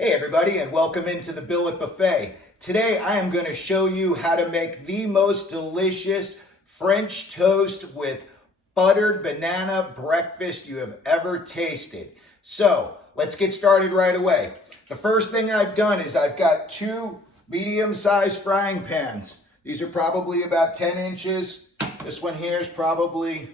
Hey everybody, and welcome into the Billet Buffet. Today I am going to show you how to make the most delicious French toast with buttered banana breakfast you have ever tasted. So let's get started right away. The first thing I've done is I've got two medium-sized frying pans. These are probably about 10 inches. This one here is probably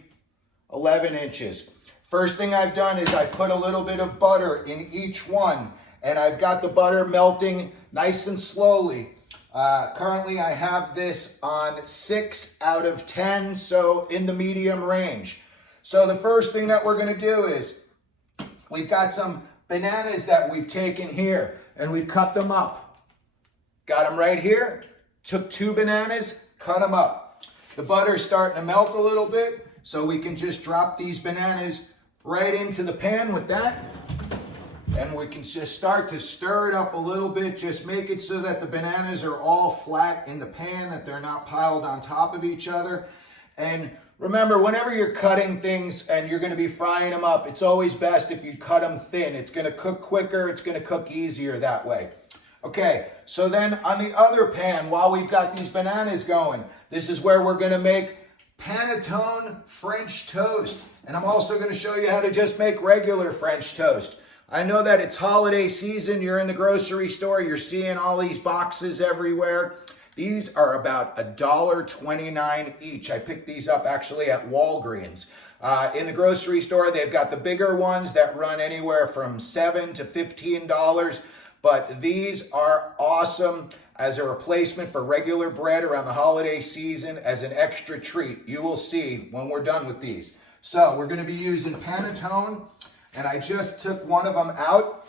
11 inches. First thing I've done is I put a little bit of butter in each one. And I've got the butter melting nice and slowly. Currently I have this on 6 out of 10, so in the medium range. So the first thing that we're gonna do is, we've got some bananas that we've taken here and we've cut them up. Got them right here, took 2 bananas, cut them up. The butter's starting to melt a little bit, so we can just drop these bananas right into the pan with that. And we can just start to stir it up a little bit. Just make it so that the bananas are all flat in the pan, that they're not piled on top of each other. And remember, whenever you're cutting things and you're gonna be frying them up, it's always best if you cut them thin. It's gonna cook quicker, it's gonna cook easier that way. Okay, so then on the other pan, while we've got these bananas going, this is where we're gonna make Panettone French toast. And I'm also gonna show you how to just make regular French toast. I know that it's holiday season, you're in the grocery store, you're seeing all these boxes everywhere. These are about $1.29 each. I picked these up actually at Walgreens. In the grocery store, they've got the bigger ones that run anywhere from $7 to $15, but these are awesome as a replacement for regular bread around the holiday season as an extra treat. You will see when we're done with these. So we're gonna be using Panettone. And I just took one of them out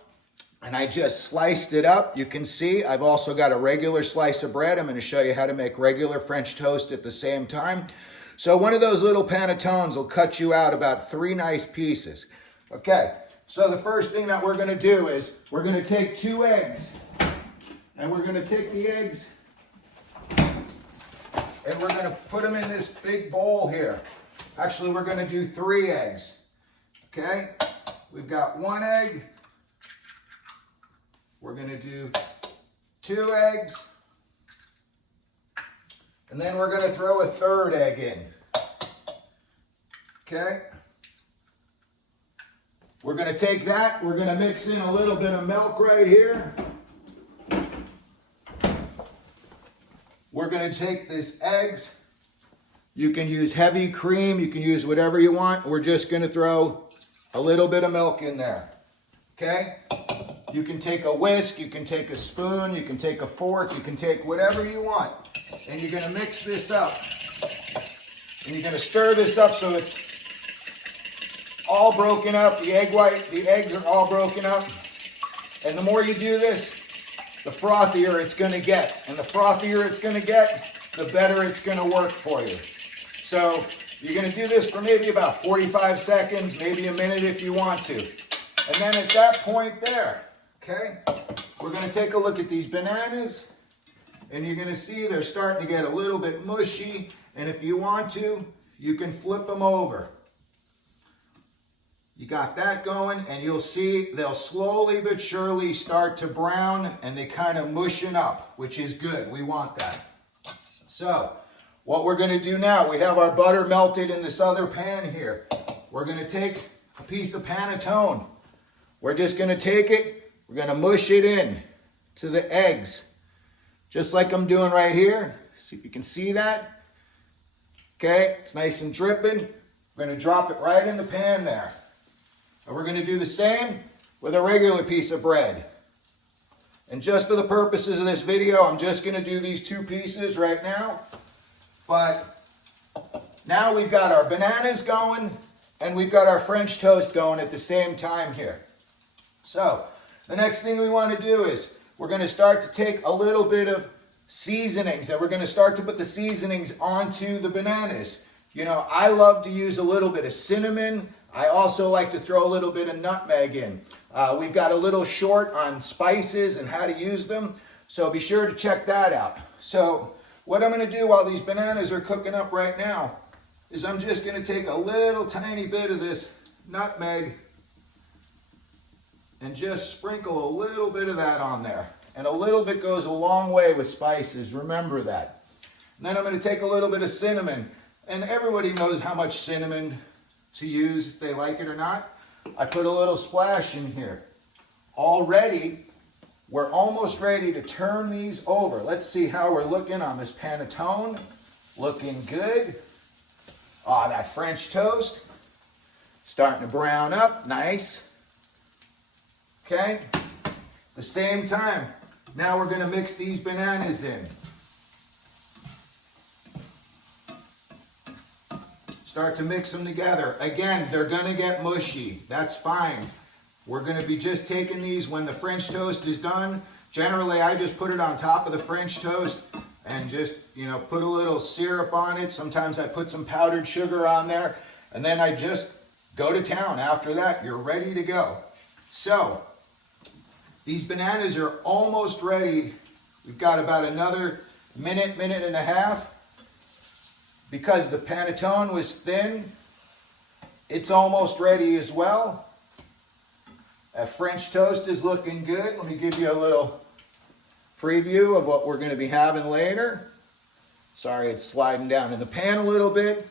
and I just sliced it up. You can see I've also got a regular slice of bread. I'm going to show you how to make regular French toast at the same time. So one of those little Panettones will cut you out about 3 nice pieces. Okay, so the first thing that we're going to do is we're going to take 2 eggs and we're going to take the eggs and we're going to put them in this big bowl here. Actually, we're going to do 3 eggs. Okay. We've got 1 egg. We're going to do 2 eggs. And then we're going to throw a 3rd egg in. Okay? We're going to take that. We're going to mix in a little bit of milk right here. We're going to take this eggs. You can use heavy cream. You can use whatever you want. We're just going to throw a little bit of milk in there, okay? You can take a whisk, you can take a spoon, you can take a fork, you can take whatever you want. And you're gonna mix this up. And you're gonna stir this up so it's all broken up. The eggs are all broken up. And the more you do this, the frothier it's gonna get. And the frothier it's gonna get, the better it's gonna work for you. So, you're going to do this for maybe about 45 seconds, maybe a minute if you want to. And then at that point there, okay, we're going to take a look at these bananas. And you're going to see they're starting to get a little bit mushy. And if you want to, you can flip them over. You got that going, and you'll see they'll slowly but surely start to brown, and they kind of mushing up, which is good. We want that. So, what we're going to do now, we have our butter melted in this other pan here. We're going to take a piece of Panettone. We're just going to take it, we're going to mush it in to the eggs. Just like I'm doing right here. See if you can see that. Okay, it's nice and dripping. We're going to drop it right in the pan there. And we're going to do the same with a regular piece of bread. And just for the purposes of this video, I'm just going to do these 2 pieces right now. But now we've got our bananas going and we've got our French toast going at the same time here. So the next thing we want to do is we're going to start to take a little bit of seasonings and we're going to start to put the seasonings onto the bananas. You know, I love to use a little bit of cinnamon. I also like to throw a little bit of nutmeg in. We've got a little short on spices and how to use them. So be sure to check that out. So what I'm going to do while these bananas are cooking up right now is I'm just going to take a little tiny bit of this nutmeg and just sprinkle a little bit of that on there. And a little bit goes a long way with spices, remember that. And then I'm going to take a little bit of cinnamon, and everybody knows how much cinnamon to use if they like it or not. I put a little splash in here. Already, we're almost ready to turn these over. Let's see how we're looking on this panettone. Looking good. Ah, that French toast starting to brown up, nice. Okay, the same time, now we're going to mix these bananas in. Start to mix them together. Again, they're going to get mushy. That's fine. We're going to be just taking these when the French toast is done. Generally, I just put it on top of the French toast and just, put a little syrup on it. Sometimes I put some powdered sugar on there, and then I just go to town. After that, you're ready to go. So, these bananas are almost ready. We've got about another minute, minute and a half. Because the panettone was thin, it's almost ready as well. That French toast is looking good. Let me give you a little preview of what we're going to be having later. Sorry, it's sliding down in the pan a little bit.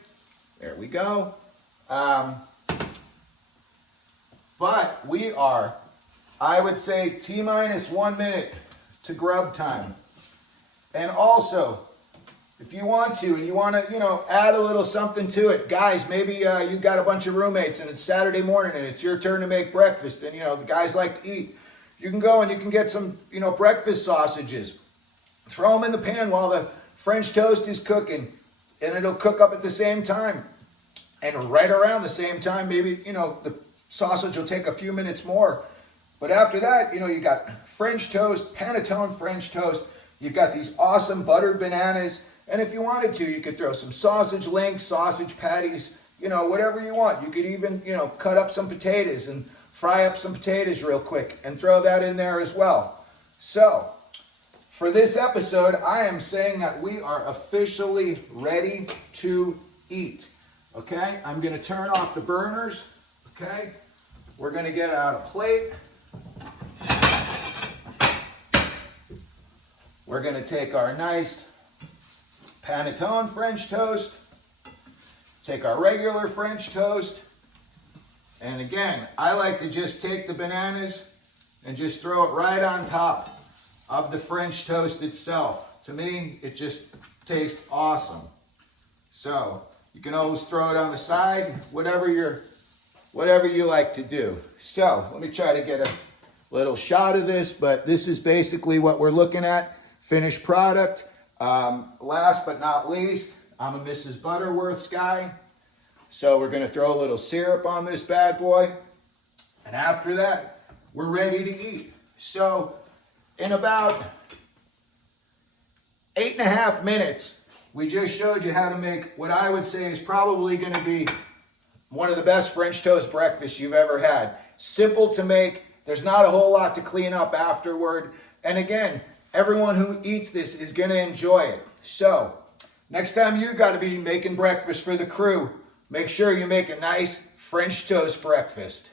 There we go. But we are, I would say, T-minus 1 minute to grub time. And also, if you want to, and you want to, add a little something to it. Guys, maybe you've got a bunch of roommates and it's Saturday morning and it's your turn to make breakfast and, the guys like to eat. You can go and you can get some, breakfast sausages. Throw them in the pan while the French toast is cooking, and it'll cook up at the same time. And right around the same time, maybe, the sausage will take a few minutes more. But after that, you got French toast, panettone French toast. You've got these awesome buttered bananas. And if you wanted to, you could throw some sausage links, sausage patties, whatever you want. You could even, cut up some potatoes and fry up some potatoes real quick and throw that in there as well. So, for this episode, I am saying that we are officially ready to eat. Okay? I'm going to turn off the burners. Okay? We're going to get out a plate. We're going to take our nice panettone French toast, take our regular French toast, and again, I like to just take the bananas and just throw it right on top of the French toast itself. To me, it just tastes awesome. So, you can always throw it on the side, whatever you like to do. So, let me try to get a little shot of this, but this is basically what we're looking at, finished product. Last but not least, I'm a Mrs. Butterworth's guy. So we're going to throw a little syrup on this bad boy. And after that, we're ready to eat. So in about 8.5 minutes, we just showed you how to make what I would say is probably going to be one of the best French toast breakfasts you've ever had. Simple to make. There's not a whole lot to clean up afterward. And again, everyone who eats this is going to enjoy it. So, next time you've got to be making breakfast for the crew, make sure you make a nice French toast breakfast.